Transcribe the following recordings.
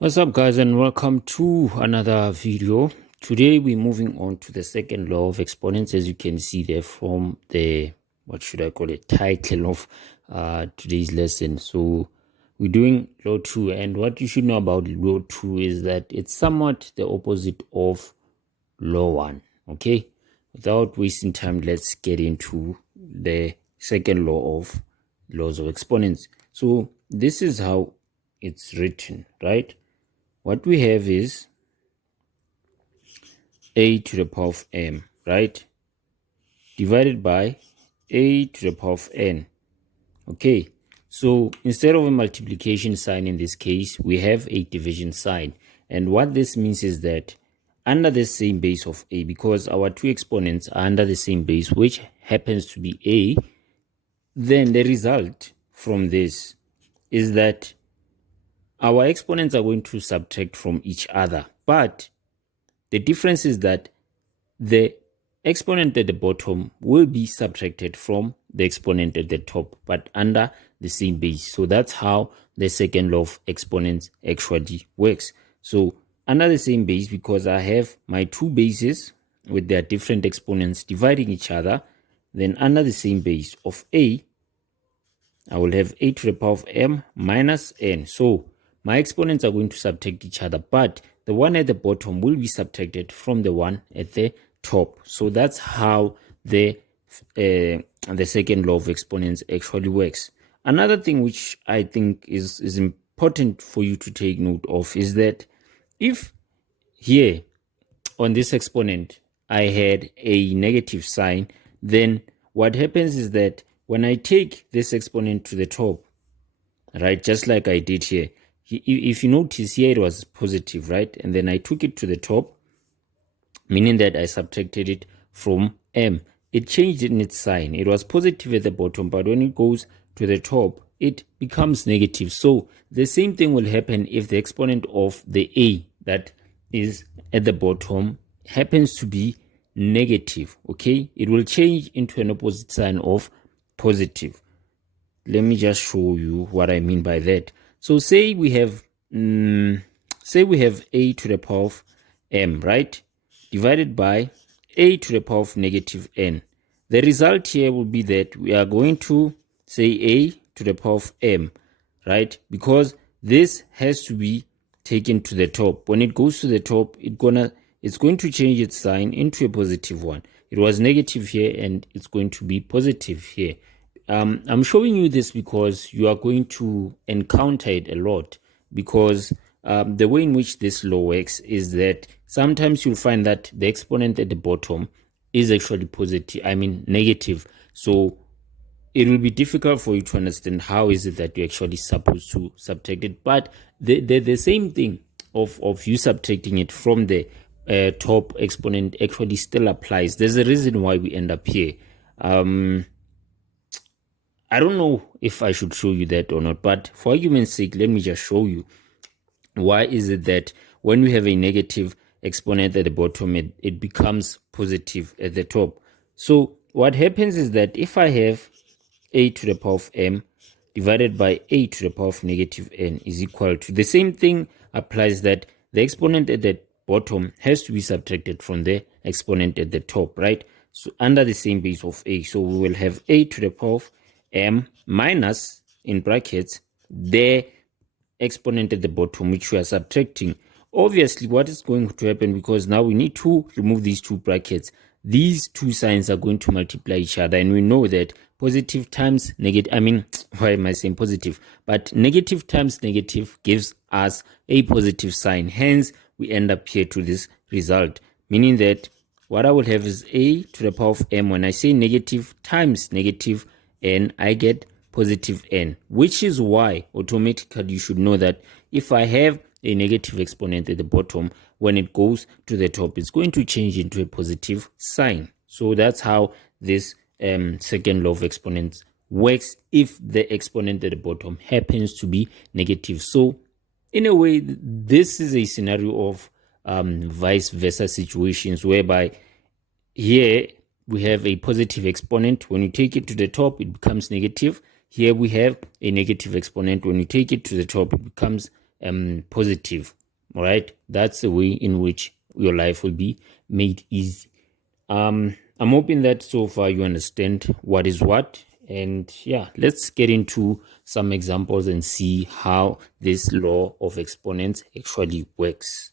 What's up, guys, and welcome to another video. Today we're moving on to the second law of exponents, as you can see there from the, what should I call it, title of today's lesson. So we're doing law 2, and what you should know about law 2 is that it's somewhat the opposite of law 1. Okay, without wasting time, let's get into the second law of laws of exponents. So this is how it's written, right? What we have is a to the power of m, right, divided by a to the power of n. Okay, so instead of a multiplication sign in this case, we have a division sign. And what this means is that under the same base of a, because our two exponents are under the same base, which happens to be a, then the result from this is that our exponents are going to subtract from each other. But the difference is that the exponent at the bottom will be subtracted from the exponent at the top, but under the same base. So that's how the second law of exponents actually works. So under the same base, because I have my two bases with their different exponents dividing each other, then under the same base of a, I will have a to the power of m minus n. So my exponents are going to subtract each other, but the one at the bottom will be subtracted from the one at the top. So that's how the second law of exponents actually works. Another thing which I think is important for you to take note of is that if here on this exponent I had a negative sign, then what happens is that when I take this exponent to the top, right, just like I did here, if you notice here it was positive, right, and then I took it to the top, meaning that I subtracted it from m. It changed in its sign. It was positive at the bottom, but when it goes to the top, it becomes negative. So the same thing will happen if the exponent of the a that is at the bottom happens to be negative. Okay, it will change into an opposite sign of positive. Let me just show you what I mean by that. So say we have a to the power of m, right, divided by a to the power of negative n. The result here will be that we are going to say a to the power of m, right, because this has to be taken to the top. When it goes to the top, it's going to change its sign into a positive one. It was negative here and it's going to be positive here. I'm showing you this because you are going to encounter it a lot, because the way in which this law works is that sometimes you'll find that the exponent at the bottom is actually negative. So it will be difficult for you to understand how is it that you're actually supposed to subtract it. But the same thing of you subtracting it from the top exponent actually still applies. There's a reason why we end up here. I don't know if I should show you that or not, but for argument's sake, let me just show you. Why is it that when we have a negative exponent at the bottom, it becomes positive at the top? So what happens is that if I have a to the power of m divided by a to the power of negative n is equal to, the same thing applies, that the exponent at the bottom has to be subtracted from the exponent at the top, right? So under the same base of a, so we will have a to the power of m minus, in brackets, the exponent at the bottom which we are subtracting. Obviously, what is going to happen, because now we need to remove these two brackets, these two signs are going to multiply each other, and we know that positive times negative, why am I saying positive, but negative times negative gives us a positive sign. Hence we end up here to this result, meaning that what I will have is a to the power of m. When I say negative times negative n, I get positive n, which is why automatically you should know that if I have a negative exponent at the bottom, when it goes to the top, it's going to change into a positive sign. So that's how this second law of exponents works if the exponent at the bottom happens to be negative. So in a way, this is a scenario of vice versa situations, whereby here we have a positive exponent. When you take it to the top, it becomes negative. Here we have a negative exponent. When you take it to the top, it becomes positive. All right, that's the way in which your life will be made easy. I'm hoping that so far you understand what is what. And yeah, let's get into some examples and see how this law of exponents actually works.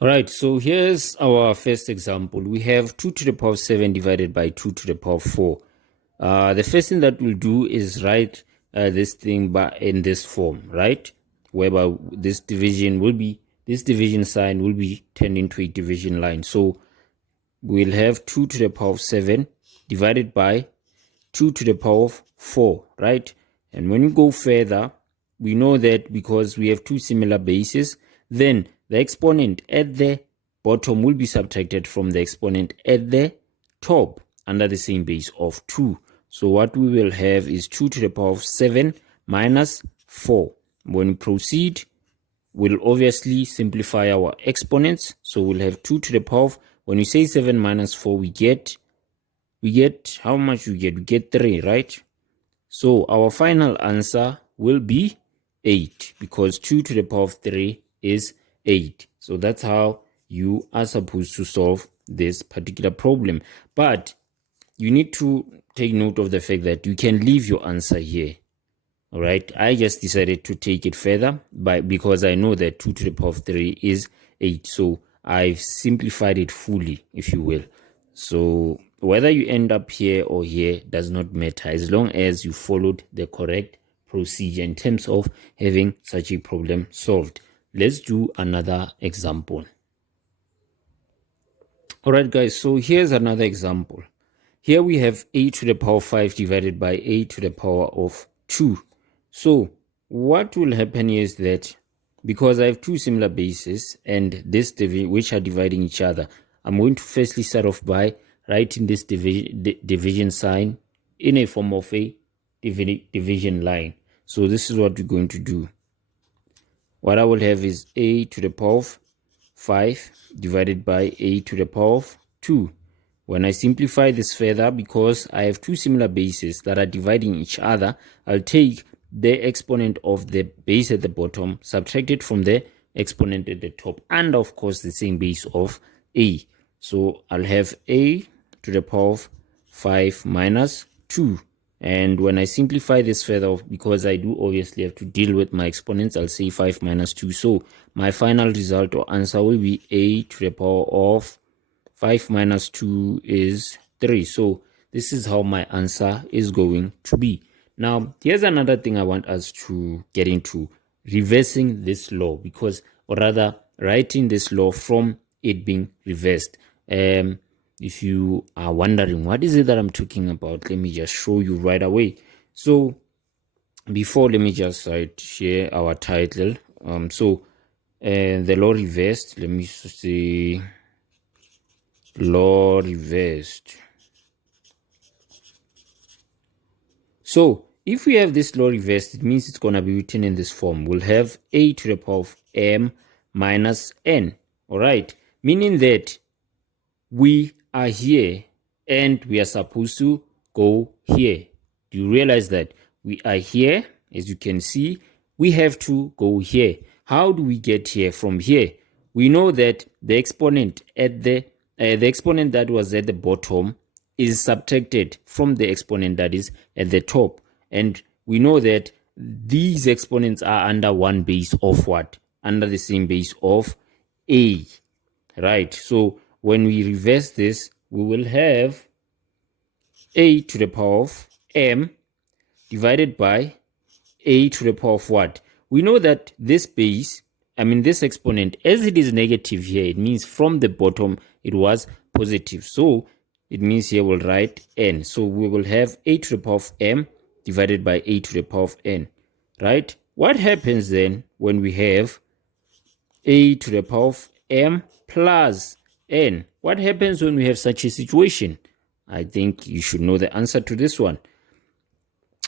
All right, so here's our first example. We have 2 to the power of 7 divided by 2 to the power of 4. The first thing that we'll do is write this thing in this form, right? Whereby this division sign will be turned into a division line. So we'll have 2 to the power of 7 divided by 2 to the power of 4, right? And when you go further, we know that because we have two similar bases, then the exponent at the bottom will be subtracted from the exponent at the top under the same base of 2. So what we will have is 2 to the power of 7 minus 4. When we proceed, we'll obviously simplify our exponents. So we'll have 2 to the power of, when we say 7 minus 4, we get how much we get? We get 3, right? So our final answer will be 8 because 2 to the power of 3 is 8. So that's how you are supposed to solve this particular problem. But you need to take note of the fact that you can leave your answer here. All right, I just decided to take it further because I know that 2 to the power of 3 is 8. So I've simplified it fully, if you will. So whether you end up here or here does not matter as long as you followed the correct procedure in terms of having such a problem solved. Let's do another example. All right, guys, so here's another example. Here we have a to the power of 5 divided by a to the power of 2. So what will happen here is that because I have two similar bases and this which are dividing each other, I'm going to firstly start off by writing this division sign in a form of a division line. So this is what we're going to do. What I will have is a to the power of 5 divided by a to the power of 2. When I simplify this further, because I have two similar bases that are dividing each other, I'll take the exponent of the base at the bottom, subtract it from the exponent at the top, and of course the same base of a. So I'll have a to the power of 5 minus 2. And when I simplify this further, because I do obviously have to deal with my exponents, I'll say 5 minus 2. So my final result or answer will be a to the power of 5 minus 2 is 3. So this is how my answer is going to be. Now, here's another thing I want us to get into, reversing this law, because, or rather, writing this law from it being reversed. If you are wondering, what is it that I'm talking about? Let me just show you right away. So before, let me just share our title. The law reversed, let me say law reversed. So if we have this law reversed, it means it's going to be written in this form. We'll have a to the power of m minus n. All right, meaning that we are here and we are supposed to go here. Do you realize that we are here? As you can see, we have to go here. How do we get here from here? We know that the exponent at the exponent that was at the bottom is subtracted from the exponent that is at the top. And we know that these exponents are under one base of what? Under the same base of a. Right? So when we reverse this, we will have a to the power of m divided by a to the power of what? We know that this base, this exponent, as it is negative here, it means from the bottom it was positive. So it means here we'll write n. So we will have a to the power of m divided by a to the power of n. Right? What happens then when we have a to the power of m plus n? What happens when we have such a situation? I think you should know the answer to this one.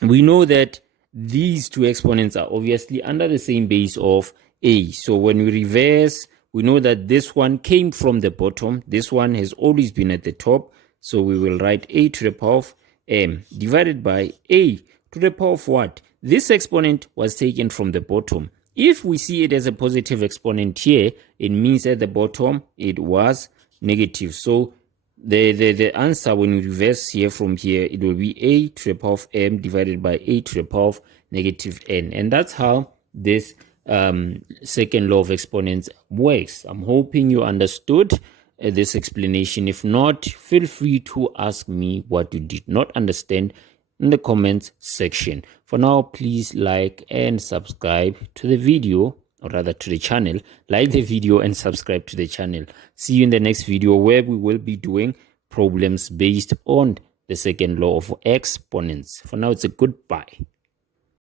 We know that these two exponents are obviously under the same base of a. So when we reverse, we know that this one came from the bottom. This one has always been at the top. So we will write a to the power of m divided by a to the power of what? This exponent was taken from the bottom. If we see it as a positive exponent here, it means at the bottom it was negative. So the answer, when we reverse here from here, it will be a to the power of m divided by a to the power of negative n. And that's how this second law of exponents works. I'm hoping you understood this explanation. If not, feel free to ask me what you did not understand in the comments section. For now, please like and subscribe to the video, or rather to the channel. Like the video and subscribe to the channel. See you in the next video, where we will be doing problems based on the second law of exponents. For now, it's a goodbye.